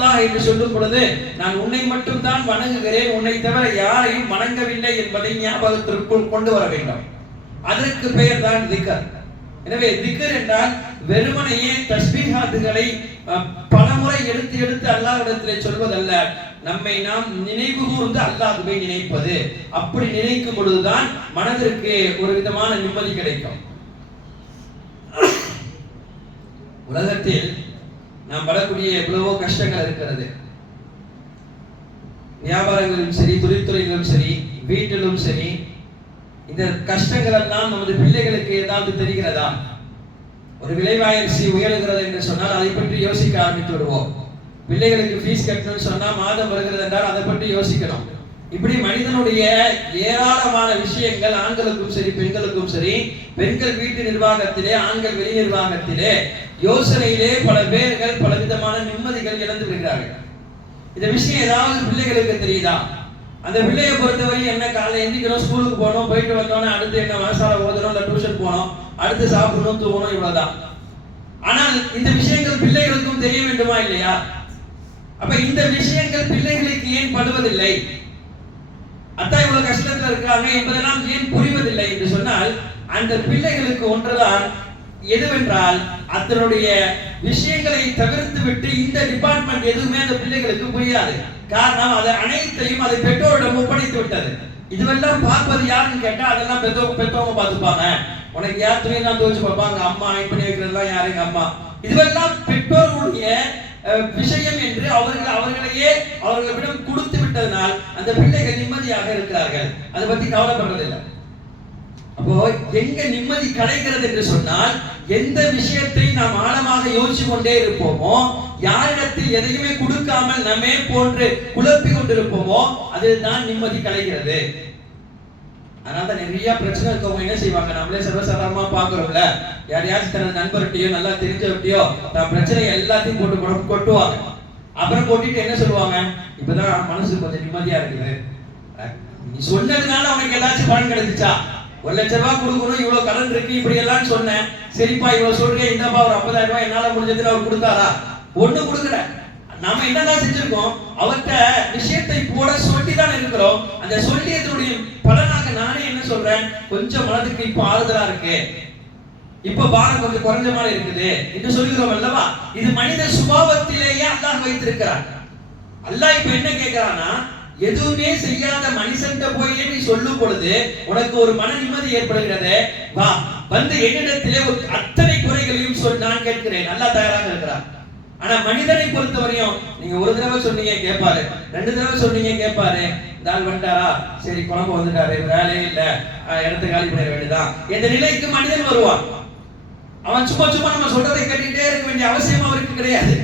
இல்லல்லாஹ் என்று சொல்லும் பொழுது நான் உன்னை மட்டும் தான் வணங்குகிறேன், உன்னை தவிர யாரையும் வணங்கவில்லை என்பதை ஞாபகத்திற்குள் கொண்டு வர வேண்டும். அதற்கு பெயர் தான் திக்ர். எனவே திக்ர் என்றால் வெறுமனையே தஸ்பீஹாத்துகளை பலமுறை எடுத்து எடுத்து அல்லாஹ்விடத்திலே சொல்வதல்ல, நம்மை நாம் நினைவு கூர்ந்து அல்லாஹ்வை நினைப்பது. அப்படி நினைக்கும் பொழுதுதான் மனதிற்கு ஒரு விதமான நிம்மதி கிடைக்கும். உலகத்தில் நாம் படக்கூடிய எவ்வளவோ கஷ்டங்கள் இருக்கிறது. வியாபாரங்களும் சரி, தொழில்துறைகளும் சரி, வீட்டிலும் சரி, இந்த கஷ்டங்கள் எல்லாம் நமது பிள்ளைகளுக்கு ஏதாவது தெரிகிறதா? ஒரு விலைவாசி உயர்கிறது என்று சொன்னால் அதை பற்றி யோசிக்க ஆரம்பித்து விடுவோம். பிள்ளைகளுக்கு ஃபீஸ் கட்டணும்னு சொன்னா மாதம் வருகிறது என்றால் அதை பற்றி யோசிக்கணும். இப்படி மனிதனுடைய ஏராளமான விஷயங்கள் ஆண்களுக்கும் சரி பெண்களுக்கும் சரி, பெண்கள் வீட்டு நிர்வாகத்திலே, ஆண்கள் வெளி நிர்வாகத்திலே, யோசனையிலே பல பேர்கள் பல விதமான நிம்மதிகள் இழந்து விடுகிறார்கள். இந்த விஷயம் ஏதாவது பிள்ளைகளுக்கு தெரியுதா? அந்த பிள்ளையை பொறுத்தவரை என்ன, காலையில் எந்திக்கணும், ஸ்கூலுக்கு போகணும், போயிட்டு வந்தோன்னா அடுத்து என்ன மனசார ஓதணும், இல்லை டியூஷன் போகணும், அடுத்து சாப்பிடணும், தூங்கணும், இவ்வளவுதான். ஆனால் இந்த விஷயங்கள் பிள்ளைகளுக்கும் தெரிய வேண்டுமா இல்லையா? அப்ப இந்த விஷயங்கள் பிள்ளைகளுக்கு ஏன் படுவதில்லை? அத்தா இவ்வளவு கஷ்டத்துல இருக்காங்க என்பதெல்லாம் ஏன் புரிவதில்லை என்று சொன்னால், அந்த பிள்ளைகளுக்கு ஒன்றுதான் எதுவென்றால் அதனுடைய விஷயங்களை தவிர்த்து விட்டு இந்த டிபார்ட்மெண்ட் எதுவுமே அந்த பிள்ளைகளுக்கு புரியாது. காரணம், அதை அனைத்தையும் அதை பெற்றோரிடம் ஒப்படைத்து விட்டது. இதுவெல்லாம் பார்ப்பது யாருன்னு கேட்டா அதெல்லாம் பெற்றவங்க பார்த்துப்பாங்க. உனக்கு யார் துணியெல்லாம் துவச்சு பார்ப்பாங்க, அம்மா அயன் பண்ணி வைக்கிறதுலாம் யாரு? எங்க அம்மா. இதுவெல்லாம் பெற்றோர்களுடைய விஷயம் என்று அவர்களையே அவர்களிடம் கொடுத்து விட்டதனால் அந்த பிள்ளைகள் நிம்மதியாக இருக்கிறார்கள். அதை பத்தி கவலைப்படுறதில்லை. அப்போ எங்க நிம்மதி கிடைக்கிறது என்று சொன்னால், எந்த விஷயத்தை நாம் ஆழமாக யோசிச்சு கொண்டே இருப்போமோ, யாரிடத்தில் எதையுமே கொடுக்காமல் நம்மே போன்று குழப்பி கொண்டிருப்போமோ, அதுதான் நிம்மதி கிடைக்கிறது. அதனால நிறைய பிரச்சனை இருக்கவங்க என்ன செய்வாங்க, நம்மளே சர்வசாதாரணமா பாக்குறோம்ல, யாரையாச்சும் தனது நண்பர்கிட்டயோ நல்லா தெரிஞ்சவர்கிட்டயோ தான் பிரச்சனை எல்லாத்தையும் போட்டு கொட்டுவாங்க. அப்புறம் கொட்டிட்டு என்ன சொல்லுவாங்க, இப்பதான் மனசு கொஞ்சம் நிம்மதியா இருக்குது. நீ சொன்னதுனால உனக்கு ஏதாச்சும் பலன் கிடைச்சிச்சா? 1 லட்சம் ரூபாய் கொடுக்கணும், இவ்வளவு கடன் இருக்கு, இப்படி எல்லாம் சொன்னேன், சரிப்பா இவ்வளவு சொல்றேன், இந்தப்பா ஒரு 50,000 ரூபாய் என்னால முடிஞ்சதுன்னு அவர் கொடுத்தாரா? ஒண்ணு கொடுக்கல. நாம என்னதான் செஞ்சிருக்கோம், அவர்கிட்ட விஷயத்தை போட சொல்லி தான் இருக்கிறோம். அந்த சொல்லியதனுடைய பலனாக நானே என்ன சொல்றேன், கொஞ்சம் மனதுக்கு இப்ப ஆறுதலா இருக்கு, இப்ப பாரம் கொஞ்சம் குறைஞ்ச மாதிரி இருக்குது என்று சொல்லுகிறோம் அல்லவா? இது மனித சுபாவத்திலேயே அல்லாஹ் வைத்திருக்கிறார். அல்லாஹ் இப்ப என்ன கேட்கிறான்னா, எதுவுமே செய்யாத மனுஷன்ட்ட போய் நீ சொல்லும் பொழுது உனக்கு ஒரு மன நிம்மதி ஏற்படுகிறது, வா வந்து என்னிடத்திலே அத்தனை குறைகளையும் சொல், நான் கேட்கிறேன். அல்லாஹ் தயாராக இருக்கிறார். ஆனா மனிதனை பொறுத்தவரையும் நீங்க ஒரு தடவை சொன்னீங்க கேட்பாரு, 2 தடவை சொன்னீங்க கேட்பாரு, தால் வந்துட்டாரா, சரி குழம்பு வந்துட்டாரு, வேலையே இல்ல, இடத்த காலி பண்ண வேண்டியதான், இந்த நிலைக்கு மனிதன் வருவான். அவன் சும்மா சும்மா நம்ம சொல்றதை கேட்டுட்டே இருக்க வேண்டிய அவசியம் அவருக்கு கிடையாது.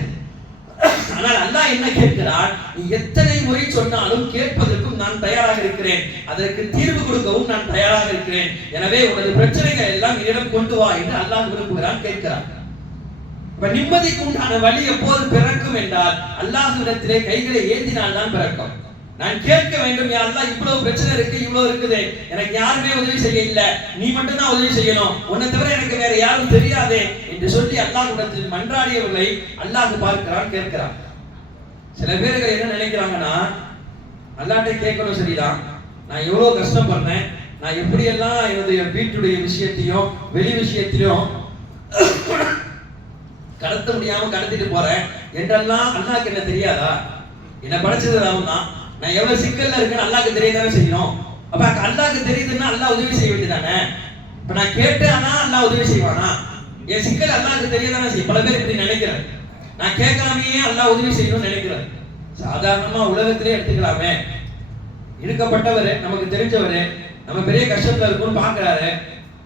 ஆனால் அல்லாஹ் என்ன கேட்கிறான், நீ எத்தனை முறை சொன்னாலும் கேட்பதற்கும் நான் தயாராக இருக்கிறேன், அதற்கு தீர்வு கொடுக்கவும் நான் தயாராக இருக்கிறேன். எனவே உனது பிரச்சனைகள் எல்லாம் என்னிடம் கொண்டு வா என்று அல்லாஹ் விரும்புகிறான், கேட்கிறான். இப்ப நிம்மதிக்கு உண்டான வழி எப்போது பிறக்கும் என்றால், அல்லாஹ்விடத்திலே கைகளை ஏந்தினால் தான் பிறக்கும். நான் கேட்க வேண்டும், யா அல்லாஹ் இவ்வளவு பிரச்சனை இருக்கு, இவ்வளவு இருக்குது, எனக்கு யாருமே உதவி செய்ய இல்ல, நீ மட்டும் தான் உதவி செய்யணும், உன்னை தவிர எனக்கு வேற யாரும் தெரியாதே என்று சொல்லி அல்லாஹ்விடத்தில் மன்றாடியவர்களை அல்லாஹ் பார்க்கிறான், கேட்கிறான். சில பேர்கள் என்ன நினைக்கிறாங்கன்னா, அல்லாஹ்ட்ட கேட்கணும் சரிதான், நான் எவ்வளவு கஷ்டப்படுறேன், நான் எப்படியெல்லாம் என்னுடைய வீட்டுடைய விஷயத்தையும் வெளி விஷயத்திலும் கடத்த முடியாம கடத்திட்டு போறேன் என்றெல்லாம் அல்லாஹ்க்கு என்ன தெரியாதா? என்ன படைச்சது அவன் தான், நான் எவ்வளவு சிக்கல்ல இருக்கேன்னு அல்லாஹ்க்கு தெரியதானே செய்யணும். அப்ப அல்லாஹ்க்கு தெரியுதுன்னா அல்லாஹ் உதவி செய்ய வேண்டியதானே. இப்ப நான் கேட்டேன்னா அல்லாஹ் உதவி செய்வானா? என் சிக்கல் அல்லாஹ்க்கு தெரியதானே செய்யும். பல பேர் இப்படி நினைக்கிறேன், நான் கேட்காமையே அல்லாஹ் உதவி செய்யணும்னு நினைக்கிறேன். சாதாரணமா உலகத்திலே எடுத்துக்கலாமே, இருக்கப்பட்டவர், நமக்கு தெரிஞ்சவர், நம்ம பெரிய கஷ்டத்துல இருக்கும்னு பாக்குறாரு,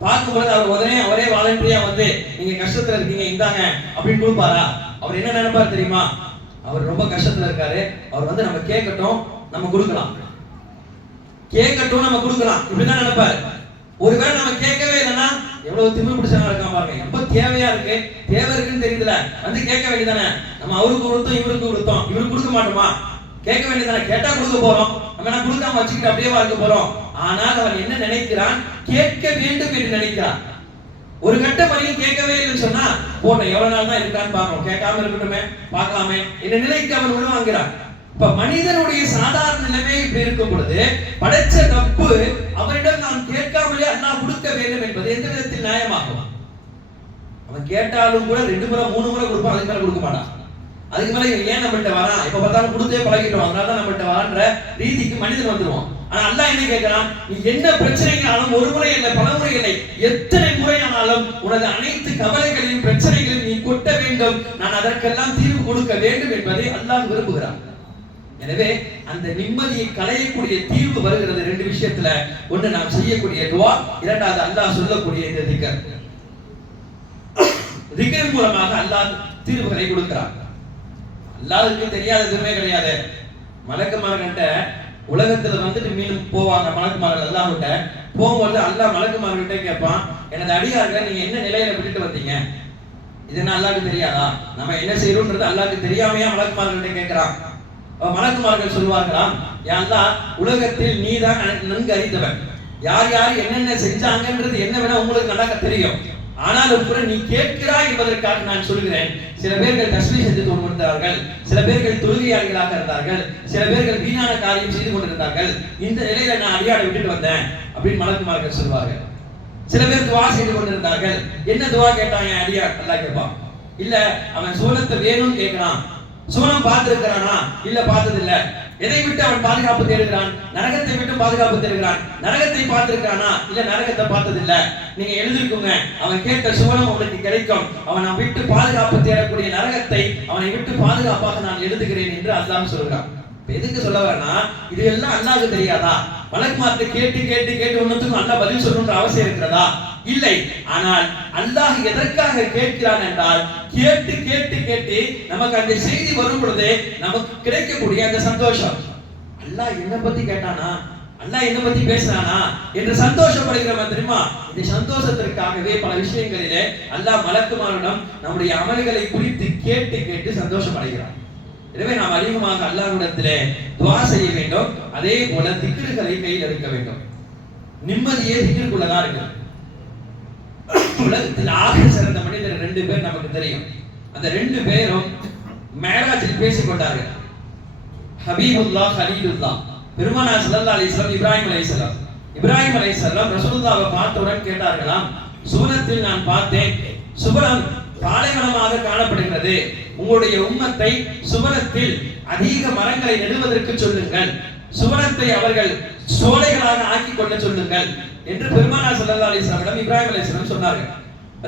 பார்க்கும்போது அவர் உடனே அவரே வாலண்டரியா வந்து நீங்க கஷ்டத்துல இருக்கீங்க இந்தாங்க அப்படின்னு கொடுப்பாரா? அவர் என்ன நினைப்பாரு தெரியுமா, அவர் ரொம்ப கஷ்டத்துல இருக்காரு, அவர் வந்து நம்ம கேட்கட்டும் நம்ம கொடுக்கலாம், கேட்கட்டும் நம்ம கொடுக்கலாம், இப்படிதான் நினைப்பாரு. ஒருவேளை நம்ம கேட்கவே இல்லைன்னா எவ்வளவு திமிரு பிடிச்சா இருக்கான் பாருங்க, எப்ப தேவையா இருக்கு, தேவை இருக்குன்னு தெரியுதுல, வந்து கேட்க வேண்டியதானே. நம்ம அவருக்கு கொடுத்தோம் இவருக்கு கொடுத்தோம், இவருக்கு கொடுக்க மாட்டோமா? கேட்க வேண்டியதானே. கேட்டா கொடுக்க போறோம், நம்ம என்ன கொடுக்காம வச்சுக்கிட்டு அப்படியே வாழ்க்க போறோம். ஆனால் அவன் என்ன நினைக்கிறான், கேட்க வேண்டும் என்று நினைக்கிறான். ஒரு கட்ட வரையும் கேட்கவே இல்லைன்னு சொன்னா போட்டோம், எவ்வளவு நாள் தான் இருக்கான்னு பார்க்கணும், கேட்காம இருக்கட்டுமே, பார்க்கலாமே இந்த நிலைக்கு அவன் உள்வாங்கிறான். இப்ப மனிதனுடைய சாதாரண நிலைமை இப்படி இருக்கும் பொழுது படைச்ச ரப்பு அவரிடம் நாம் கேட்காமலே அல்லாஹ் கொடுக்க வேண்டும் என்பது எந்த விதத்தில் நியாயமாகும்? அவன் கேட்டாலும் கூட 2 முறை 3 முறை கொடுப்பான், அதுக்கு மேல கொடுக்க மாட்டான். அதுக்கு மேல ஏன் நம்மள்ட்ட வரான், எப்ப பார்த்தாலும் கொடுத்தே பழகிட்டோம், அதனாலதான் நம்மள்ட்ட வரான்ற ரீதிக்கு மனிதன் வந்துருவான். ஆனா அல்லாஹ் என்ன கேட்கிறான், நீ என்ன பிரச்சனைகளாலும் ஒரு முறை இல்லை, பல முறை இல்லை, எத்தனை முறை ஆனாலும் உனது அனைத்து கவலைகளையும் பிரச்சனைகளையும் நீ கொட்ட வேண்டும், நான் அதற்கெல்லாம் தீர்வு கொடுக்க வேண்டும் என்பதை அல்லாஹ் விரும்புகிறான். எனவே அந்த நிம்மதியை களையக்கூடிய தீர்வு வருகிறது 2 விஷயத்துல. ஒண்ணு நாம் செய்யக்கூடிய துஆ, இரண்டாவது அல்லாஹ் சொல்லக்கூடிய இந்த திக்ர். திக்ர் மூலமாக அல்லாஹ் தீர்வுகளை கொடுக்கிறான். அல்லாஹ்வுக்கு தெரியாத எதுவுமே கிடையாது. மலக்குமார்கிட்ட உலகத்துல வந்துட்டு மீண்டும் போவாங்க மலக்குமார்கள் அல்லாஹ்கிட்ட. போகும்போது அல்லாஹ் மலக்குமார்கிட்ட கேட்பான், எனது அடியார்களை நீங்க என்ன நிலையில விட்டுட்டு வந்தீங்க, இது என்ன அல்லாஹ்வுக்கு தெரியாதா? நம்ம என்ன செய்யறோம்ன்றது அல்லாஹ்வுக்கு தெரியாமையா மலக்குமார்கிட்ட கேட்கிறான். மலக்குமார்கள் சொல்வார்களாம், யா அல்லாஹ், உலகத்தில் நீதான் நன்கு அறிந்தவன், யார் யார் என்னென்ன செஞ்சாங்கன்றது என்ன வேணா உங்களுக்கு நல்லா தெரியும். ஆனாலும் கூட நீ கேட்கிறாய் என்பதற்காக நான் சொல்கிறேன். சில பேர்கள் தஸ்பீஹ் செய்து கொண்டிருந்தார்கள், சில பேர்கள் தொழுகையாளிகளாக இருந்தார்கள், சில பேர்கள் வீணான காரியம் செய்து கொண்டிருந்தார்கள். இந்த நிலையில நான் அடியாட விட்டுட்டு வந்தேன் அப்படின்னு மலக்குமார்கள் சொல்வார்கள். சில பேர் துவா செய்து கொண்டிருந்தார்கள். என்ன துவா கேட்டாங்க அடியார்? அல்லாஹ் கேட்பான், இல்ல அவன் சோனத்தை வேணும்னு கேட்கிறான், சோனம் பார்த்திருக்கிறானா? இல்ல பார்த்தது இல்ல. எதை விட்டு அவன் பாதுகாப்பு தேடுகிறான்? நரகத்தை விட்டு பாதுகாப்பு தேடுகிறான். நரகத்தை பார்த்திருக்கிறானா? இல்ல நரகத்தை பார்த்தது இல்ல. நீங்க எழுதிருக்குங்க, அவன் கேட்ட சோனம் அவனுக்கு கிடைக்கும், அவனை விட்டு பாதுகாப்பு தேடக்கூடிய நரகத்தை அவனை விட்டு பாதுகாப்பாக நான் எழுதுகிறேன் என்று அல்லாஹ் சொல்கிறான். எதுக்கு சொல்ல வரனா, இது எல்லாம் அல்லாஹ்வுக்கு தெரியாதா? மலக்குமார்ட்ட கேட்டு கேட்டு கேட்டு ஒண்ணுத்துக்கும் அல்லாஹ் பதில் சொல்லணும்ன்ற அவசியம் இருக்கிறதா? இல்லை. ஆனால் அல்லாஹ் எதற்காக கேட்கிறான் என்றால், கேட்டு கேட்டு கேட்டு நமக்கு அந்த செய்தி வரும் பொழுது நமக்கு கிடைக்கக்கூடிய அந்த சந்தோஷம், அல்லாஹ் என்ன பத்தி கேட்டானா, அல்லாஹ் என்ன பத்தி பேசினானா என்று சந்தோஷப்படுகிறவன் தெரியுமா? இந்த சந்தோஷத்திற்காகவே பல விஷயங்களிலே அல்லாஹ் மலக்குமாரிடம் நம்முடைய அமல்களை குறித்து கேட்டு கேட்டு சந்தோஷம் அடைகிறான். எனவே நாம் அதிகமாக அல்லாஹ்விடத்திலே துஆ செய்ய வேண்டும். அதே போல திக்ருகளை கையில் எடுக்க வேண்டும். நிம்மதியே திக்ருக்குள்ளதான் இருக்கு. உலகத்தில் ஆக சிறந்த மனிதர் 2 பேர் நமக்கு தெரியும். அந்த 2 பேரும் மேராஜில் பேசிக் கொண்டார்கள். ஹபீபுல்லாஹ், கலீலுல்லாஹ். பெருமானார் ஸல்லல்லாஹு அலைஹி வஸல்லம், இப்ராஹிம் அலைஹிஸ்ஸலாம் ரசூலுல்லாஹ்வை பார்த்தவுடன் கேட்டார்களாம், சுவனத்தில் நான் பார்த்தேன், சுவனம் பாலைவனமாக காணப்படுகிறது, உங்களுடைய உம்மத்தை சுவனத்தில் அதிக மரங்களை நடுவதற்கு சொல்லுங்கள், சுவனத்தை அவர்கள் சோலைகளாக ஆக்கிக் கொள்ள சொல்லுங்கள் என்று பெருமானார் ஸல்லல்லாஹு அலைஹி வஸல்லம் இப்ராஹிம் அலைஹிஸ்ஸலாம் சொன்னார்கள்.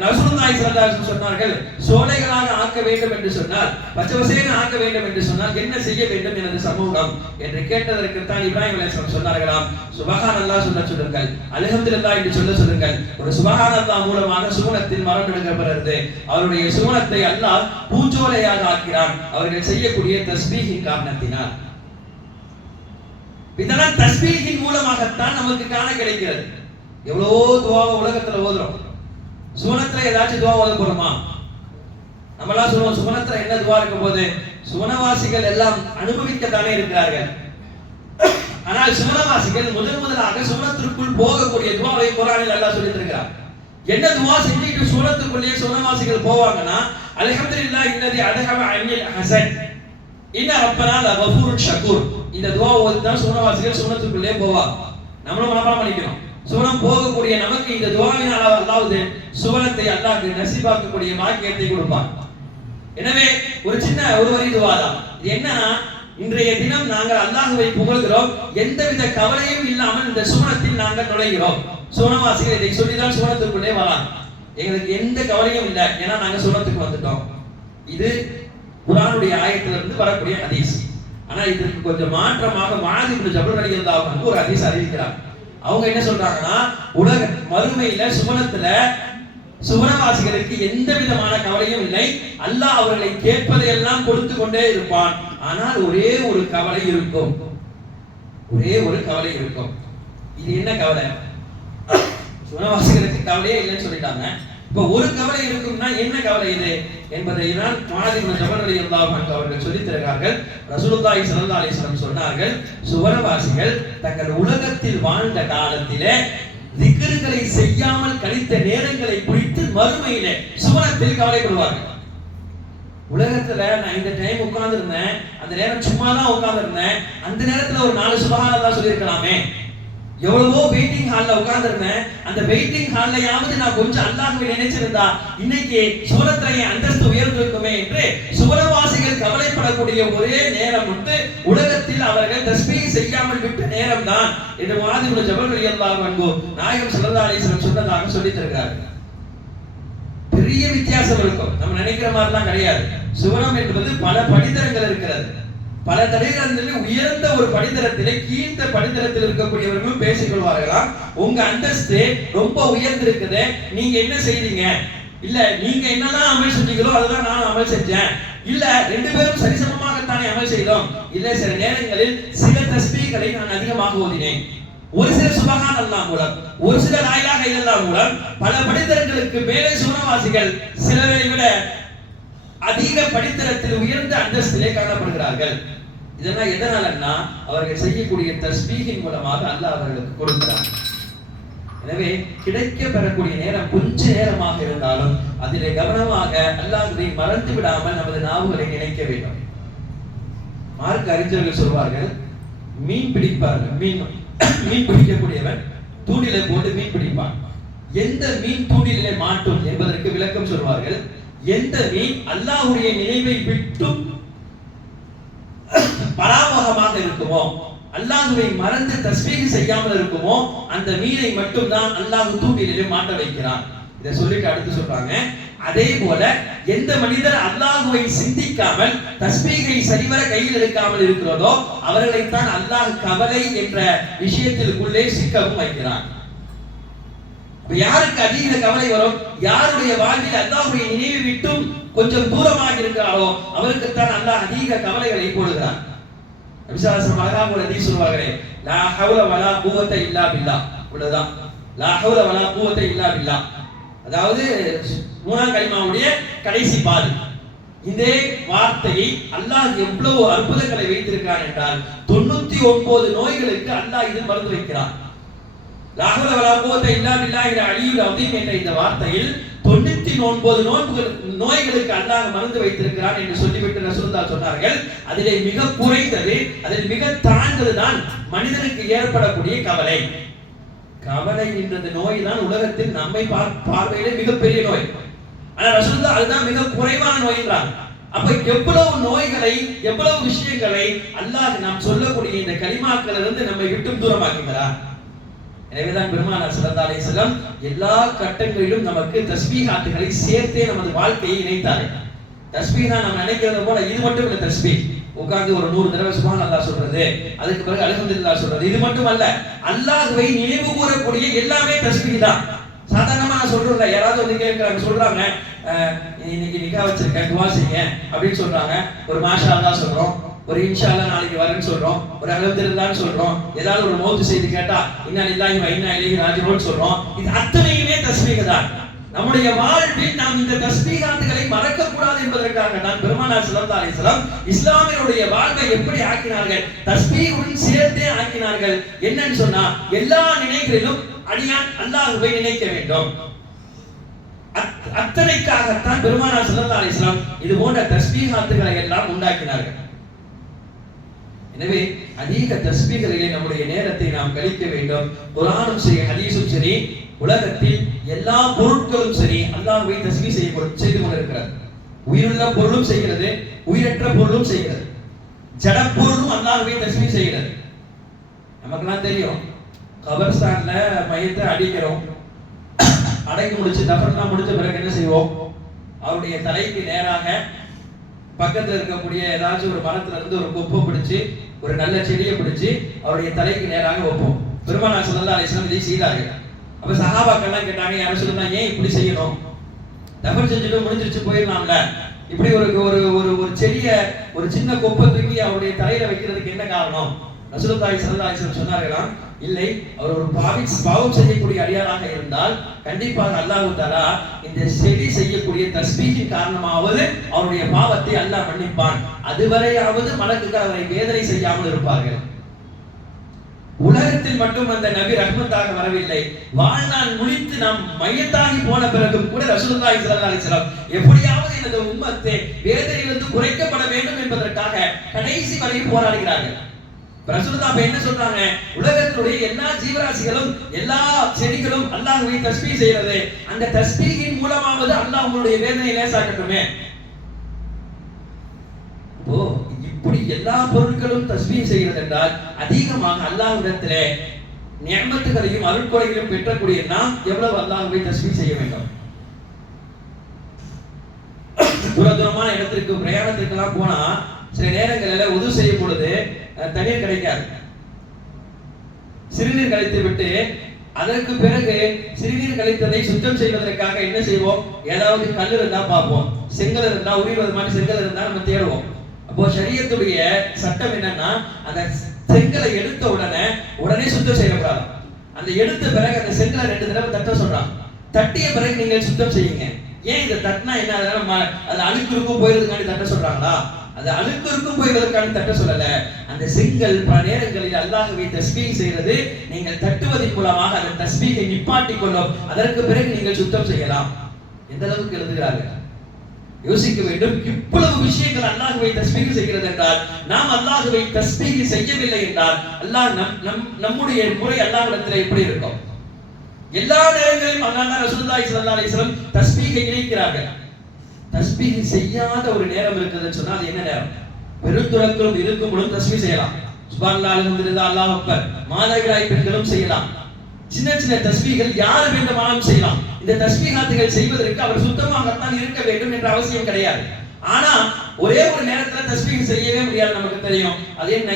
ரசூலுல்லாஹி ஸல்லல்லாஹு அலைஹி வஸல்லம் சொன்னார்கள், சோலைகளாக ஆக்க வேண்டும் என்று சொன்னால், பச்சை பசேல்னு ஆக்க வேண்டும் என்று சொன்னால் என்ன செய்ய வேண்டும் எனது சமூகம் என்று கேட்டதற்கு தான் இப்ராஹிம் அலைஹிஸ்ஸலாம் சொன்னார்களாம், சுப்ஹானல்லாஹ் சொல்ல சொல்லுங்கள், அல்ஹம்துலில்லாஹ் என்று சொல்ல சொல்லுங்கள். ஒரு சுப்ஹானல்லாஹ் மூலமாக சுவனத்தில் மரம் நடுக்கப்படுகிறது. அவருடைய சுவனத்தை அல்லாஹ் பூஞ்சோலையாக ஆக்கிறான், அவர்கள் செய்யக்கூடிய தஸ்பீஹின் காரணத்தினால். இதெல்லாம் தஸ்பீஹின் மூலமாகத்தான் நமக்கு காண கிடைக்கிறது. எவ்வளவோ துஆவை உலகத்துல ஓதுறோம், சுவனத்துல ஏதாச்சும் துஆ ஓத போறோமா? நம்மளா சொல்லுவோம், சுவனத்துல என்ன துஆ இருக்க போது? சுவனவாசிகள் எல்லாம் அனுபவிக்கத்தானே இருக்கிறார்கள். ஆனால் சுவனவாசிகள் முதலாக சுவனத்திற்குள் போகக்கூடிய துஆவை குர்ஆனில் அல்லாஹ் சொல்லி தருகிறார். என்ன துஆ செஞ்சிட்டு சுவனத்துக்குள்ளே சுவனவாசிகள் போவாங்கன்னா, அல்ஹம்துலில்லாஹ் இன்னதி அதஹப அன்னில் ஹஸன் இன்ன ரப்பனா லகஃபூருன் ஷகூர். இந்த துஆ ஓதினா சுவனவாசிகள் சுவனத்துக்குள்ளே போவாங்க. நம்மளும் மனப்பாடம் பண்ணிக்கணும். சுவனம் போகக்கூடிய நமக்கு இந்த துஆவினால் அல்லாஹ் சுவனத்தை அல்லாஹ் நசீபாக்கக்கூடிய பாக்கியத்தை கொடுப்பான். எனவே ஒரு சின்ன ஒரு வரி துஆ தான். இது என்னன்னா, இன்றைய தினம் நாங்கள் அல்லாஹ்வை புகழ்கிறோம், எந்தவித கவலையும் இல்லாமல் இந்த சுவனத்தில் நாங்கள் நுழைகிறோம். சுவனவாசிகள் இதை சொல்லிதான் சுவனத்துக்குள்ளே வராங்க. எங்களுக்கு எந்த கவலையும் இல்லை, ஏன்னா நாங்க சுவனத்துக்கு வந்துட்டோம். இது குர்ஆனுடைய ஆயத்திலிருந்து வரக்கூடிய ஹதீஸ். ஆனா இதற்கு கொஞ்சம் மாற்றமாக முஆத் இப்னு ஜபல் ரலியல்லாஹு அன்ஹு ஒரு ஹதீஸ் அறிவிக்கிறார். அவங்க என்ன சொல்றாங்கன்னா, உலக மறுமையில சுவனத்துல சுவனவாசிகளுக்கு எந்த விதமான கவலையும் இல்லை, அல்லாஹ் அவர்களை கேட்பதையெல்லாம் கொடுத்து கொண்டே இருப்பான். ஆனால் ஒரே ஒரு கவலை இருக்கும், ஒரே ஒரு கவலை இருக்கும். இது என்ன கவலை? சுவனவாசிகளுக்கு கவலையே இல்லைன்னு சொல்லிட்டாங்க. இப்ப ஒரு கவலை இருக்கும்னா என்ன கவலை இது என்பதை தான் முஆத் இப்னு ஜபல் ரலியல்லாஹு அன்ஹு அவர்கள் சொல்லித் தருகிறார்கள். ரசூலுல்லாஹி ஸல்லல்லாஹு அலைஹி வஸல்லம் சொன்னார்கள், சுவனவாசிகள் தங்கள் உலகத்தில் வாழ்ந்த காலத்திலே திக்ர் திக்ருகளை செய்யாமல் கழித்த நேரங்களை குறித்து மறுமையிலே சுவனத்தில் கவலைப்படுவார்கள். உலகத்துல நான் இந்த டைம் உட்கார்ந்து இருந்தேன், அந்த நேரம் சும்மா தான் உட்கார்ந்து இருந்தேன், அந்த நேரத்துல ஒரு 4 சுபஹானல்லாஹ் சொல்லியிருக்கலாமே. எவ்வளவோ வெயிட்டிங் ஹால்ல உட்கார்ந்து இருந்தேன், அந்த வெயிட்டிங் ஹால்லையாவது நான் கொஞ்சம் அல்லாஹ்வை நினைச்சிருந்தா இன்னைக்கு சுவனத்துல என் அந்தஸ்து உயர்ந்திருக்குமே என்று சுவனவாசிகள் கவலைப்படக்கூடிய ஒரே நேரம் வந்து உலகத்தில் அவர்கள் தஸ்பீஹ் செய்யாமல் விட்ட நேரம் தான் என்று முஆத் இப்னு ஜபல் ரலியல்லாஹு அன்ஹு நாயகம் ஸல்லல்லாஹு அலைஹி வஸல்லம் சொன்னதாக சொல்லி தருகிறார்கள். பெரிய வித்தியாசம் இருக்கும், நம்ம நினைக்கிற மாதிரிலாம் கிடையாது. சுவனம் என்பது பல படித்தரங்கள் இருக்கிறது. பல தடைகளில் உயர்ந்த ஒரு படித்தரத்திலே கீழ்த்த படித்தரத்தில் இருக்கக்கூடியவர்களும் பேசிக் கொள்வார்களாம். உங்க அந்தஸ்து ரொம்ப உயர்ந்திருக்குது, நீங்க என்ன செய்றீங்க? இல்ல நீங்க என்னதான் அமல் செஞ்சீங்களோ அதுதான் நானும் அமல் செஞ்சேன். இல்ல 2 பேரும் சரிசமமாகத்தானே அமல் செய்தோம். இல்ல சில நேரங்களில் சில தஸ்பீஹ்களை நான் அதிகமாக ஓதினேன், ஒரு சில சுபஹானல்லாஹ் மூலம், ஒரு சில லா இலாஹா இல்லல்லாஹ் மூலம் பல படித்தரங்களுக்கு மேலே சுவனவாசிகள் சிலரை விட அதிக படித்தரத்தில் உயர்ந்த அந்தஸ்திலே காணப்படுகிறார்கள். இதெல்லாம் எதனாலன்னா அவர்கள் செய்யக்கூடிய தஸ்பீஹின் மூலமாக அல்லாஹ் அவர்களுக்கு கொடுக்கிறார். எனவே கிடைக்க பெறக்கூடிய நேரம் கொஞ்ச நேரமாக இருந்தாலும் அதிலே கவனமாக அல்லாஹ்வை மறந்து விடாமல் நமது நாவுகளை நினைக்க வேண்டும். மார்க்க அறிஞர்கள் சொல்வார்கள், மீன் பிடிப்பார்கள், மீன் பிடிக்கக்கூடியவன் தூண்டிலை போட்டு மீன் பிடிப்பான். எந்த மீன் தூண்டிலே மாட்டும் என்பதற்கு விளக்கம் சொல்வார்கள். எந்த மீன் அல்லாஹ்வுடைய நினைவை விட்டும் பராமுகமாக இருக்குமோ, அல்லாஹ்வை மறந்து தஸ்பீஹ் செய்யாமல் இருக்குமோ, அந்த மீனை மட்டும் தான் அல்லாஹ் தூண்டிலே மாட்ட வைக்கிறான். இதை சொல்லிட்டு அடுத்து சொல்றாங்க, அதே போல எந்த மனிதர் அல்லாஹ்வை சிந்திக்காமல் தஸ்பீஹை சரிவர கையில் எடுக்காமல் இருக்கிறதோ அவர்களைத்தான் அல்லாஹ் கவலை என்ற விஷயத்திற்குள்ளே சிக்கவும் வைக்கிறான். யாருக்கு அதிக கவலை வரும்? யாருடைய வாழ்வில் அல்லாஹ்வுடைய நினைவை விட்டும் கொஞ்சம் தூரமாக இருக்கிறாரோ அவருக்குத்தான் அல்லாஹ் அதிக கவலைகளை போடுகிறான். நபி ஸல்லல்லாஹு அலைஹி வஸல்லம் அழகாக ஒரு ஹதீஸ் சொல்வார்களே, லா ஹவ்ல வலா குவத இல்லா பில்லாஹ். உள்ளதான் லா ஹவ்ல வலா குவத இல்லா பில்லாஹ். அதாவது 3ஆம் கலிமாவுடைய கடைசி பாதி. இந்த வார்த்தையை அல்லாஹ் எவ்வளவு அற்புதங்களை வைத்திருக்கிறான் என்றால் 99 நோய்களுக்கு அல்லாஹ் இதில் மருந்து வைக்கிறான். லா ஹவ்ல வலா குவத இல்லா பில்லாஹில் அலியுல் அஸீம் என்ற இந்த வார்த்தையில் 99 நோய்களுக்கு அல்லாஹ் மருந்து வைத்திருக்கிறான் என்று சொல்லிவிட்டு ரசூலுல்லாஹ் சொன்னார்கள். அதிலே மிக குறைந்தது, அதில் மிக தாழ்ந்ததுதான் மனிதனுக்கு ஏற்படக்கூடிய கவலை. கவலை என்ற நோய் தான் உலகத்தில் நம்மை பார்வையிலே மிகப்பெரிய நோய். ஆனா ரசூலுல்லாஹ் அதுதான் மிக குறைவான நோய் என்றார். அப்ப எவ்வளவு நோய்களை, எவ்வளவு விஷயங்களை அல்லாஹ் நாம் சொல்லக்கூடிய இந்த கலிமாக்களிலிருந்து நம்மை விட்டு தூரமாக்குகிறார். எனவேதான் பெருமானார் ஸல்லல்லாஹு அலைஹி வஸல்லம் எல்லா கட்டங்களிலும் நமக்கு தஸ்பீஹாத்துகளை சேர்த்தே நமது வாழ்க்கையை இணைத்தார்கள். தஸ்பீஹா நம்ம நினைக்கிறது போல இது மட்டும் இல்ல. தஸ்பீஹ் உட்கார்ந்து ஒரு 100 தடவை சுப்ஹானல்லாஹ் சொல்றது, அதுக்கு பிறகு அல்ஹம்துலில்லாஹ் சொல்றது, இது மட்டும் அல்ல. அல்லாஹ்வை நினைவு கூறக்கூடிய எல்லாமே தஸ்பீஹ் தான். சாதாரணமா நான் சொல்றேன்ல, யாராவது வந்து கேட்கறாங்க, சொல்றாங்க இன்னைக்கு நிக்கா வச்சிருக்கேன் துஆ செய்யுங்க அப்படின்னு சொல்றாங்க. ஒரு மாஷா அல்லாஹ் சொல்றோம், ஒரு இன்ஷா அல்லாஹ் நாளைக்கு வரேன்னு சொல்றோம், ஒரு அல்ஹம்துலில்லாஹ்னு சொல்றோம், ஏதாவது ஒரு மௌத் செய்தி கேட்டா இன்னா லில்லாஹி வ இன்னா இலைஹி ராஜிஊன் சொல்றோம். இது அத்தனையுமே தஸ்பீஹ் தான். நம்முடைய வாழ்வில் நாம் இந்த தஸ்பீஹாத்துகளை மறக்க கூடாது என்பதற்காக தான் பெருமானார் ஸல்லல்லாஹு அலைஹி வஸல்லம் இஸ்லாமியருடைய வாழ்வை எப்படி ஆக்கினார்கள்? தஸ்பீஹுடன் சேர்த்தே ஆக்கினார்கள். என்னன்னு சொன்னா எல்லா நினைவுகளிலும் அடியான் அல்லாஹ்வை நினைக்க வேண்டும். அத்தனைக்காகத்தான் பெருமானார் ஸல்லல்லாஹு அலைஹி வஸல்லம் இது போன்ற தஸ்பீஹாத்துகளை எல்லாம் உண்டாக்கினார்கள். எனவே அதிக தஸ்பீஹ்களிலே நம்முடைய நேரத்தை நாம் கழிக்க வேண்டும். குர்ஆனும் சரி, ஹதீஸும் சரி, உலகத்தில் எல்லா பொருட்களும் சரி அல்லாஹ்வை தஸ்பீஹ் செய்து கொண்டிருக்கிறது. உயிருள்ள பொருளும் செய்கிறது, உயிரற்ற பொருளும் செய்கிறது, ஜட பொருளும் அல்லாஹ்வை தஸ்பீஹ் செய்கிறது. நமக்குலாம் தெரியும், கபர்ஸ்தான்ல மையத்தை அடிக்கிறோம், அடக்கி முடிச்சு தஃபன்லாம் முடிச்ச பிறகு என்ன செய்வோம்? அவருடைய தலைக்கு நேராக பக்கத்துல இருக்கக்கூடிய ஏதாச்சும் ஒரு மரத்துல இருந்து ஒரு கொப்பை பிடிச்சு, ஒரு நல்ல செடியை பிடிச்சு அவருடைய தலைக்கு நேராக வைப்போம். பெருமானார் ஸல்லல்லாஹு அலைஹி வஸல்லம் இதை செய்தார்கள். அப்ப சஹாபாக்கள் எல்லாம் கேட்டாங்க, யாரும் சொல்லுங்க, ஏன் இப்படி செய்யணும்? தஃபன் செஞ்சுட்டு முடிஞ்சிருச்சு போயிடலாம்ல, இப்படி ஒரு செடிய ஒரு சின்ன கொப்பை தூக்கி அவருடைய தலையில வைக்கிறதுக்கு என்ன காரணம்? ரசூலுல்லாஹி ஸல்லல்லாஹு அலைஹி வஸல்லம் சொன்னார்களாம், இல்லை, அவர் ஒரு பாவம் செய்யக்கூடிய அடியாராக இருந்தால் கண்டிப்பாக அல்லாஹ் தஆலா இந்த செடி செய்யக்கூடிய தஸ்பீஹின் காரணமாவது அவருடைய பாவத்தை அல்லாஹ் மன்னிப்பான். அதுவரையாவது மலக்குகள் அவரை வேதனை செய்யாமல் இருப்பார்கள். உலகத்தில் மட்டும் அந்த நபி ரஹ்மத்தாக வரவில்லை, வாழ்நாள் முடித்து நாம் மையத்தாகி போன பிறகும் கூட ரசூலுல்லாஹி ஸல்லல்லாஹு அலைஹி வஸல்லம் எப்படியாவது எனது உம்மத்தை வேதனையிலிருந்து குறைக்கப்பட வேண்டும் என்பதற்காக கடைசி வரை போராடுகிறார்கள். ரசூலுல்லாஹ் என்ன சொல்றாங்க? உலகத்துடைய எல்லா ஜீவராசிகளும் எல்லா செடிகளும் அல்லாஹ்வை தஸ்பீஹ் செய்கிறது, அந்த தஸ்பீஹின் மூலமாவது அல்லாஹ் உங்களுடைய வேதனையை லேசாக்கட்டுமே. இப்படி எல்லா பொருட்களும் தஸ்பீஹ் செய்கிறது என்றால் அதிகமாக அல்லாஹ்விடத்திலே நிஅமத்துகளையும் அருட்கொடைகளையும் பெற்றக்கூடிய நாம் எவ்வளவு அல்லாஹ்வை தஸ்பீஹ் செய்ய வேண்டும். தூரமான இடத்திற்கு பிரயாணத்திற்கெல்லாம் போனா சில நேரங்களில் உது செய்யும் பொழுது தண்ணீர் கிடைக்காது. சிறுநீர் கழித்து விட்டு அதற்கு பிறகு சிறுநீர் கழித்ததை சுத்தம் செய்வதற்காக என்ன செய்வோம்? ஏதாவது கல் இருந்தா பார்ப்போம், செங்கல் இருந்தா உரிவது மாதிரி செங்கல் இருந்தா நம்ம தேடுவோம். அப்போ ஷரியத்துடைய சட்டம் என்னன்னா, அந்த செங்கலை எடுத்த உடனே சுத்தம் செய்யக்கூடாது. அந்த எடுத்த பிறகு அந்த செங்கலை 2 தடவை தட்ட சொல்றான். தட்டிய பிறகு நீங்கள் சுத்தம் செய்யுங்க. ஏன் இதை தட்டினா என்ன, அது அழுக்கு இருக்கும் போயிருதுக்காண்டி தட்ட சொல்றாங்களா? அது அழுக்கு இருக்கும் போய்வதற்கான தட்ட சொல்லல. அந்த செங்கல் பல நேரங்களில் அல்லாஹ்வை தஸ்பீஹ் செய்கிறது, நீங்கள் தட்டுவதன் மூலமாக அந்த தஸ்பீஹை நிப்பாட்டிக் கொள்ளும், அதற்கு பிறகு நீங்கள் சுத்தம் செய்யலாம். எந்த அளவுக்கு எழுதுகிறார்கள் யோசிக்க வேண்டும். இவ்வளவு விஷயங்கள் அல்லாஹ்வை தஸ்பீஹ் செய்கிறது என்றால், நாம் அல்லாஹ்வை தஸ்பீஹ் செய்யவில்லை என்றால் அல்லாஹ் நம்முடைய முறை அல்லாஹ்விடத்தில் எப்படி இருக்கும்? எல்லா நேரங்களிலும் அல்லாஹ் ரசூலுல்லாஹி ஸல்லல்லாஹு அலைஹி வஸல்லம் தஸ்பீஹை இணைக்கிறார்கள். தஸ்பீஹ் செய்யாத ஒரு நேரம் இருக்குதுன்னு சொன்னா அது என்ன நேரம்? பெருந்துறக்களும் இருக்கும் பொழுது தஸ்பீஹ் செய்யலாம். சுப்ஹானல்லாஹ், அல்ஹம்துலில்லாஹ், அல்லாஹ் அக்பர். மாதவிடாய் பெண்களும் செய்யலாம். சின்ன சின்ன தஸ்பீஹ்கள் யார் வேண்டுமானாலும் செய்யலாம். இந்த தஸ்பீஹாத்துகள் செய்வதற்கு அவர் சுத்தமாகத்தான் இருக்க வேண்டும் என்ற அவசியம் கிடையாது. ஆனா ஒரே ஒரு நேரத்துல தஸ்பீஹ் செய்யவே முடியாது, நமக்கு தெரியும். அது என்ன?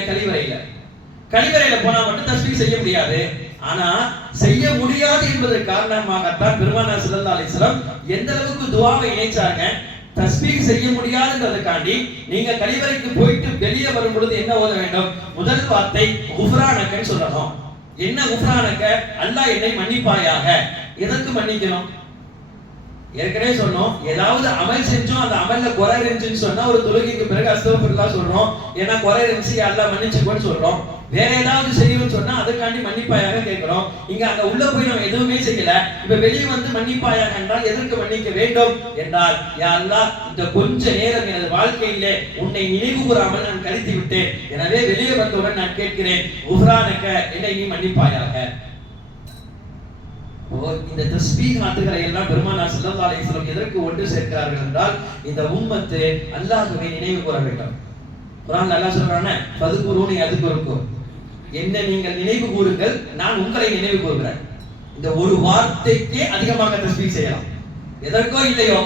கழிவறையில போனா மட்டும் தஸ்பீஹ் செய்ய முடியாது. ஆனா செய்ய முடியாது என்பதற்கு காரணமாகத்தான் பெருமானார் ஸல்லல்லாஹு அலைஹி வஸல்லம் எந்த அளவுக்கு துஆவை இணைச்சாங்க. தஸ்பீஹ் செய்ய முடியாதுன்றதுக்காண்டி நீங்க கழிவறைக்கு போயிட்டு வெளியே வரும் பொழுது என்ன ஓத வேண்டும்? முதல் வார்த்தை குஃப்ரானக்கன்னு சொல்லணும். என்ன குஃப்ரானக்க? அல்லாஹ் என்னை மன்னிப்பாயாக. எதற்கு மன்னிக்கணும்? ஏற்கனவே சொன்னோம், ஏதாவது அமல் செஞ்சோம் அந்த அமல்ல குறை இருந்துச்சுன்னு சொன்னா ஒரு தொழுகைக்கு பிறகு அஸ்தக்ஃபிருல்லாஹ் சொல்றோம், ஏன்னா குறை இருந்துச்சு அல்லாஹ் மன்னிச்சுக்கோன்னு சொல்றோம். வேற ஏதாவது செய்யணும்னு சொன்னா அதுக்காண்டி மன்னிப்பாயாக கேட்கிறோம். இங்க அங்க உள்ள போய் நம்ம எதுவுமே செய்யல, இப்ப வெளியே வந்து மன்னிப்பாயாக என்றால் எதற்கு மன்னிக்க வேண்டும் என்றால், யா அல்லாஹ், இந்த கொஞ்ச நேரம் எனது வாழ்க்கையிலே உன்னை நினைவு கூறாமல் நான் கழித்து விட்டேன், எனவே வெளியே வந்தவுடன் நான் கேட்கிறேன், குஃப்ரானக, என்னை நீ மன்னிப்பாயாக. இந்த தஸ்பீஹாத்துகளை எல்லாம் பெருமானார் ஸல்லல்லாஹு அலைஹி வஸல்லம் எதற்கு ஒன்று சேர்க்கிறார்கள் என்றால், இந்த உம்மத்து அல்லாஹ்வை நினைவு கூற வேண்டும். குர்ஆன்ல அல்லாஹ் சொல்றானே, ஃபதுகுரூனி அஸ்குருக்கும், என்ன நீங்கள் நினைவு கூறுங்கள், நான் உங்களை நினைவு கூறுகிறேன். இந்த ஒரு வார்த்தைக்கே அதிகமாக தஸ்பீஹ் செய்யலாம். எதற்கோ இல்லையோ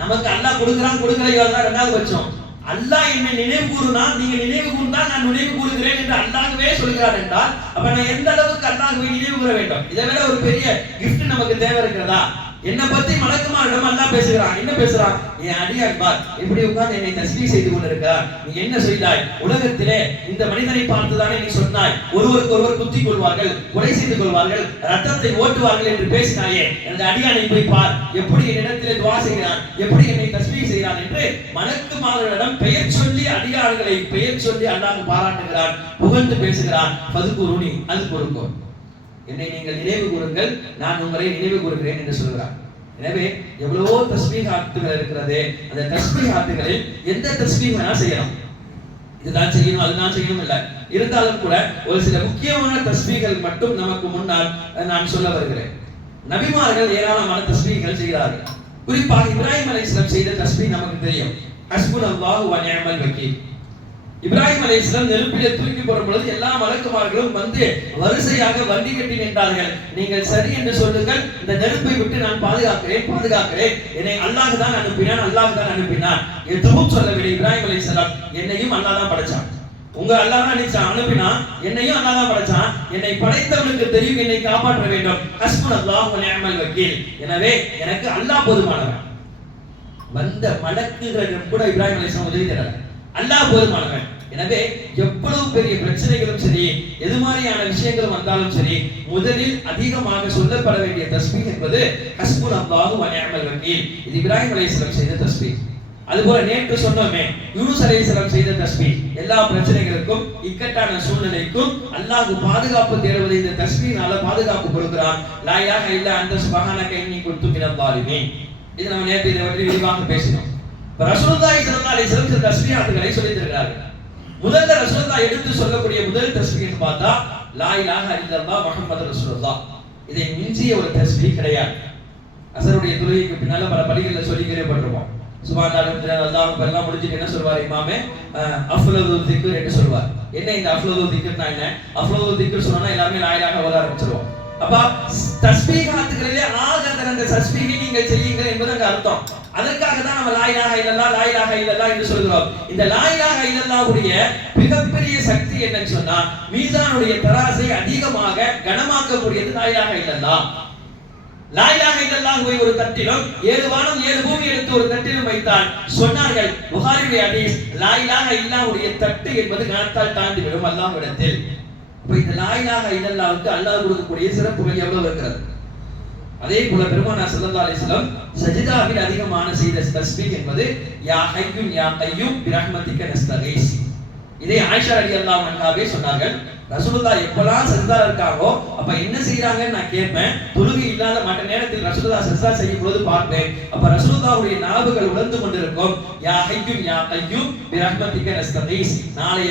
நமக்கு அல்லாஹ் கொடுக்கலையோ அதான் ரெண்டாவது பட்சம். அல்லாஹ் என்னை நினைவு கூறுனா, நீங்க நினைவு கூர்ந்தால் நான் நினைவு கூறுகிறேன் என்று அல்லாஹ்வே சொல்கிறார் என்றால், அப்ப நான் எந்த அளவுக்கு அல்லாஹ்வை நினைவு கூற வேண்டும்? இதை விட ஒரு பெரிய கிஃப்ட் நமக்கு தேவை இருக்கிறதா? என்னை பத்தி மலக்குமாரிடம் அல்லாஹ் பேசுகிறான். என்ன பேசுறான்? என் அடியான் பார் இப்படி உட்கார்ந்து என்னை தஸ்பீஹ் செய்து கொண்டிருக்கிறார், நீ என்ன செய்தாய்? உலகத்திலே இந்த மனிதனை பார்த்துதானே நீ சொன்னாய், ஒருவருக்கு ஒருவர் குத்திக் கொள்வார்கள், கொலை செய்து கொள்வார்கள், ரத்தத்தை ஓட்டுவார்கள் என்று பேசினாயே, எனது அடியானை போய் பார், எப்படி என்னிடத்திலே துஆ செய்கிறான், எப்படி என்னை தஸ்பீஹ் செய்கிறான் என்று மலக்குமாரிடம் பெயர் சொல்லி அடியார்களை பெயர் சொல்லி அல்லாஹ் பாராட்டுகிறான், புகழ்ந்து பேசுகிறான். ஃபதுகுரூனி அஸ்குருக்கும், என்னை நீங்கள் நினைவு கூறுங்கள், நான் உங்களை நினைவு கூறுகிறேன் என்று சொல்கிறார். எனவே எவ்வளவோ தஸ்பீஹாத்துகள் இருக்கிறது. அந்த தஸ்பீஹாத்துகளில் எந்த தஸ்பீஹ் வேணா செய்யலாம், இதுதான் செய்யணும் அதுதான் செய்யணும் இல்ல. இருந்தாலும் கூட ஒரு சில முக்கியமான தஸ்பீஹ்கள் மட்டும் நமக்கு முன்னால் நான் சொல்ல வருகிறேன். நபிமார்கள் ஏராளமான தஸ்பீஹ்கள் செய்கிறார்கள். குறிப்பாக இப்ராஹிம் அலைஹிஸ்ஸலாம் செய்த தஸ்பீஹ் நமக்கு தெரியும், ஹஸ்புனல்லாஹு வ நிஅமல் வக்கீல். இப்ராஹிம் அலைஹிஸ்ஸலாம் நெருப்பிலே தூக்கி போடும் பொழுது எல்லா மலக்குமார்களும் வந்து வரிசையாக வண்டி கட்டி நின்றார்கள். நீங்கள் சரி என்று சொல்லுங்கள், இந்த நெருப்பை விட்டு நான் பாதுகாக்கிறேன், என்னை அல்லாஹ் தான் அனுப்பினான். எதுவும் சொல்லவில்லை. இப்ராஹிம் அலைஹிஸ்ஸலாம், என்னையும் அல்லாஹ் தான் படைச்சான், உங்க அல்லாஹ் தான் அனுப்பினான், என்னையும் அல்லாஹ் தான் படைச்சான், என்னை படைத்தவனுக்கு தெரியும் என்னை காப்பாற்ற வேண்டும். ஹஸ்புனல்லாஹு வ நிஅமல் வக்கீல், எனவே எனக்கு அல்லாஹ் போதுமானவன். வந்த மலக்குகளிடம் கூட இப்ராஹிம் அலைஹிஸ்ஸலாம் உதவி தரல, அல்லாஹ் போதுமானவன். எனவே எவ்வளவு பெரிய பிரச்சனைகளும் சரி, எது மாதிரியான விஷயங்களும் வந்தாலும் சரி, முதலில் அதிகமாக சொல்லப்பட வேண்டிய தஸ்பீஹ் என்பது ஹஸ்புனல்லாஹு வ நிஅமல் வக்கீல். இது இப்ராஹிம் அலைஹிஸ்ஸலாம் செய்த தஸ்பீஹ். அதுபோல நேற்று சொன்னோமே யூனுஸ் அலைஹிஸ்ஸலாம் செய்த தஸ்பீஹ், எல்லா பிரச்சனைகளுக்கும் இக்கட்டான சூழ்நிலைக்கும் அல்லாஹ் பாதுகாப்பு தேடுவதை இந்த தஸ்பீஹ்னால பாதுகாப்பு கொடுக்கிறான். லா இலாஹ இல்லா அன்த சுப்ஹானக இன்னி குன்து மினல் ஸாலிமீன். இது நம்ம நேற்று இதை பற்றி விரிவாக பேசினோம். இப்ப ரசூலுல்லாஹி ஸல்லல்லாஹு அலைஹி வஸல்லம் சில தஸ்பீஹாத்துகளை சொல்லித் தருகிறார்கள். முதல்ல ரசூலுல்லாஹ் எடுத்து சொல்லக்கூடிய முதல் தஸ்பீஹ் பார்த்தா லா இலாஹ இல்லல்லாஹ் முஹம்மது ரசூலுல்லாஹ். இதை மிஞ்சிய ஒரு தஸ்பீஹ் கிடையாது. அஸருடைய தொழுகைக்கு பின்னால பல பள்ளிகளில் சொல்லி கேள்விப்பட்டிருப்போம். சுப்ஹானல்லாஹ் அல்லாஹ் அக்பர் எல்லாம் முடிஞ்சிட்டு என்ன சொல்வார் இமாமே? அஃலது திக்ர் என்று சொல்வார். என்ன இந்த அஃலது திக்ர்னா என்ன? அஃலது திக்ர் சொன்னா எல்லாரும் லா இலாஹ ஓத ஆரம்பிச்சிருவோம். அப்ப தஸ்பீஹாத்துகளிலே ஆக சிறந்த தஸ்பீஹை நீங்கள் செய்யுங்கள் என்பது அங்க அர்த்தம். அதற்காக தான் நம்ம லா இலாஹ இல்லல்லாஹ் லா இலாஹ இல்லல்லாஹ் என்று சொல்கிறோம். இந்த லா இலாஹ இல்லல்லாஹ்வுடைய மிகப்பெரிய சக்தி என்னன்னு சொன்னா மீசானுடைய தராசை அதிகமாக கனமாக்கக்கூடியது லா இலாஹ இல்லல்லாஹ். லா இலாஹ இல்லல்லாஹ்வை ஒரு தட்டிலும் 7 வானம் 7 பூமி எடுத்து ஒரு தட்டிலும் வைத்தால் சொன்னார்கள் புகாரியுடைய ஹதீஸ், லா இலாஹ இல்லல்லாஹ்வுடைய தட்டு என்பது கனத்தால் தாண்டி விடும் அல்லாஹ்விடத்தில். இப்ப இந்த லா இலாஹ இல்லல்லாஹ்வுக்கு அல்லாஹ் கொடுக்கக்கூடிய சிறப்புகள் எவ்வளவு இருக்கிறது? அதே போல பெருமானார் ஸல்லல்லாஹு அலைஹி வஸல்லம் சஜிதாவில் அதிகமான செய்த தஸ்பீஹ் என்பது யா ஹய்யும் யா கய்யும் பிரஹ்மதிக நஸ்தகீஸ். இதை ஆயிஷா ரலியல்லாஹு அன்ஹாவே சொன்னார்கள். ரசூலுல்லாஹ் எப்பலாம் சஜிதால இருக்காங்களோ அப்ப என்ன செய்றாங்கன்னு நான் கேட்பேன். தொழுகை இல்லாத மற்ற நேரத்தில் ரசூலுல்லாஹ் சஜிதா செய்யும் பொழுது பார்ப்பேன். அப்ப ரசூலுல்லாஹ்வுடைய நாவுகள் உலர்ந்து கொண்டிருக்கும். யா ஹய்யும் யா கய்யும் பிரஹ்மதிக நஸ்தகீஸ். நாளைய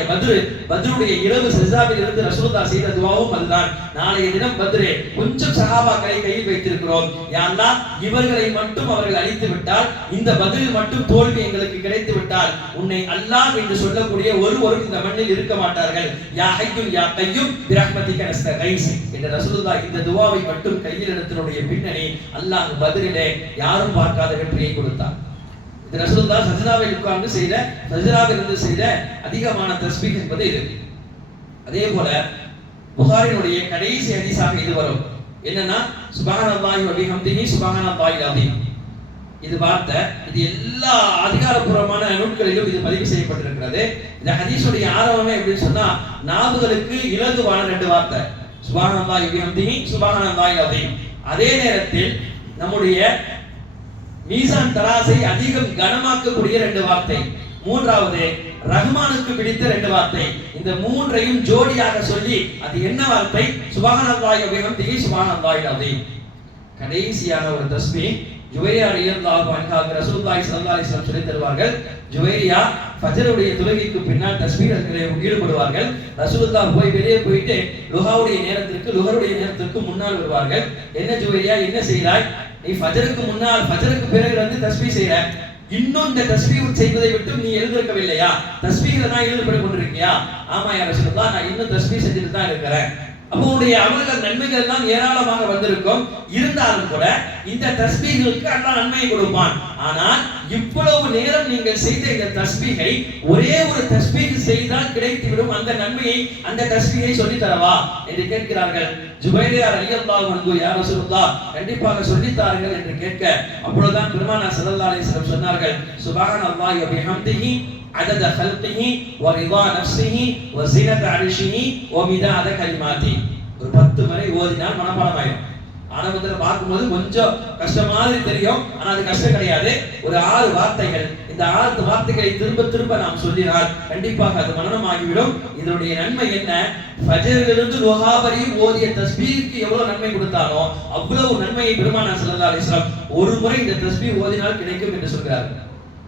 பத்ருடைய இரவு சஜிதாவில் இருந்து ரசூலுல்லாஹ் செய்த துஆவும் அதுதான். நாளைய தினம் பத்ரே கொஞ்சம் சஹாபாக்களை கையில் வைத்திருக்கிறோம். யா அல்லாஹ் இவர்களை மட்டும் அவர்கள் அழித்து விட்டால், இந்த பத்ரில் மட்டும் தோல்வி எங்களுக்கு கிடைத்து விட்டால் உன்னை அல்லாஹ் என்று சொல்லக்கூடிய ஒருவரும் இந்த மண்ணில் இருக்க மாட்டார்கள். யா ஹய்யும் யா கய்யும் பிரஹ்மதிக நஸ்தகீஸ் என்ற ரசூலுல்லாஹ் இந்த துஆவை மட்டும் கையில் எடுத்தனுடைய பின்னணி அல்லாஹ் பத்ரிலே யாரும் பார்க்காத வெற்றியை கொடுத்தார். இந்த ரசூலுல்லாஹ் சஜ்தாவில் உட்கார்ந்து செய்த சஜ்தாவில் இருந்து செய்த அதிகமான தஸ்பீஹ் என்பது இது. அதே போல புகாரினுடைய கடைசி ஹதீஸாக இது வரும். என்னன்னா சுப்ஹானல்லாஹி வ பிஹம்திஹி சுப்ஹானல்லாஹில் அஸீம். இது வார்த்தை, இது எல்லா அதிகாரப்பூர்வமான நூல்களிலும் இது பதிவு செய்யப்பட்டிருக்கிறது. இந்த ஹதீஸுடைய ஆரம்பமே எப்படின்னு சொன்னா நாவுகளுக்கு இலகுவான 2 வார்த்தை சுப்ஹானல்லாஹி வ பிஹம்திஹி சுப்ஹானல்லாஹில் அஸீம். அதே நேரத்தில் நம்முடைய மீசான் தராசை அதிகம் கனமாக்கக்கூடிய 2 வார்த்தை. மூன்றாவது ரஹ்மானுக்கு பிடித்த 2 வார்த்தை. இந்த மூன்றையும் ஜோடியாக சொல்லி அது என்ன வார்த்தை? சுப்ஹானல்லாஹி வ பிஹம்திஹி சுப்ஹானல்லாஹில் அஸீம். கடைசியான ஒரு தஸ்பீஹ் ஜுவைரியா ரலியல்லாஹு அன்ஹா ரசூலுல்லாஹி ஸல்லல்லாஹு அலைஹி வஸல்லம் சொல்லி தருவார்கள். ஜுவைரியா ஃபஜ்ருடைய தொழுகைக்கு பின்னால் தஸ்பீஹ்களில் ஈடுபடுவார்கள். ரசூலுல்லாஹ் வெளியே போயிட்டு லுஹருடைய நேரத்திற்கு முன்னால் வருவார்கள். என்ன ஜுவைரியா என்ன செய்றாய்? நீ ஃபஜ்ருக்கு பிறகு வந்து தஸ்பீஹ் செய்ற. இன்னும் இந்த தஸ்பீஹ் செய்வதை விட்டு நீ எழுந்திருக்கவில்லையா? தஸ்பீஹ்ல தான் ஈடுபட்டு கொண்டிருக்கியா? ஆமா யா ரசூலுல்லாஹ், நான் இன்னும் தஸ்பீஹ் செஞ்சுட்டு தான் இருக்கிறேன். அப்போ உங்களுடைய அமல்கள் நன்மைகள் எல்லாம் ஏராளமாக வந்திருக்கும். இருந்தாலும் கூட இந்த தஸ்பீஹுக்கு அல்லாஹ் நன்மையை கொடுப்பான். ஆனால் இவ்வளவு நேரம் நீங்கள் செய்த இந்த தஸ்பீஹை ஒரே ஒரு தஸ்பீஹ் செய்தால் கிடைத்துவிடும் அந்த நன்மையை, அந்த தஸ்பீஹை சொல்லி தரவா என்று கேட்கிறார்கள். ஜுபைரியா ரலியல்லாஹு அன்ஹு யா ரசூலுல்லாஹ் கண்டிப்பாக சொல்லி தாருங்கள் என்று கேட்க, அப்பொழுதுதான் பெருமானார் ஸல்லல்லாஹு அலைஹி வஸல்லம் சொன்னார்கள் சுப்ஹானல்லாஹி வ பிஹம்திஹி அதத கல்கிஹி வ ரிதா நஃப்ஸிஹி வ ஸினத அர்ஷிஹி வ மிதாத கலிமாத்தி. ஒரு 10 முறை ஓதினால் மனப்பாடம் ஆயிடும். ஆரம்பத்துல பார்க்கும்போது கொஞ்சம் கஷ்டம் மாதிரி தெரியும், ஆனா அது கஷ்டம் கிடையாது. ஒரு 6 வார்த்தைகள், இந்த 6 வார்த்தைகளை திரும்ப திரும்ப நாம் சொல்லினால் கண்டிப்பாக அது மனனமாகிவிடும். இதனுடைய நன்மை என்ன? ஃபஜ்ரிலிருந்து லுஹா வரையும் ஓதிய தஸ்பீஹ்க்கு எவ்வளவு நன்மை கொடுத்தானோ அவ்வளவு நன்மையை பெருமானார் ஸல்லல்லாஹு அலைஹி வஸல்லம் ஒரு முறை இந்த தஸ்பீஹ் ஓதினால் கிடைக்கும் என்று சொல்கிறார்கள்.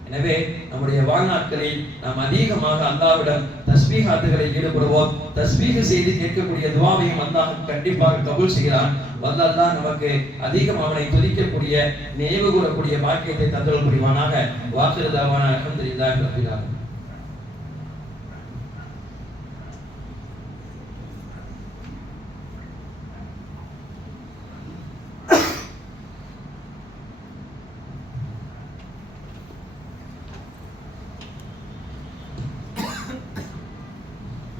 எனவே நம்முடைய வாழ்நாட்களில் நாம் அதிகமாக அல்லாஹ்விடம் தஸ்பீஹாத்துகளில் ஈடுபடுவோம். தஸ்பீஹ் செய்து கேட்கக்கூடிய துஆவையும் அல்லாஹ் கண்டிப்பாக கபூல் செய்கிறான். அல்லாஹ் நமக்கு அதிகம் அவனை துதிக்கக்கூடிய நினைவு கூறக்கூடிய பாக்கியத்தை தந்தருள் புரிவானாக. வாகிரு தஅவானா அல்ஹம்துலில்லாஹி ரப்பில் ஆலமீன்.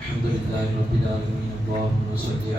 الحمد لله رب العالمين اللهم صل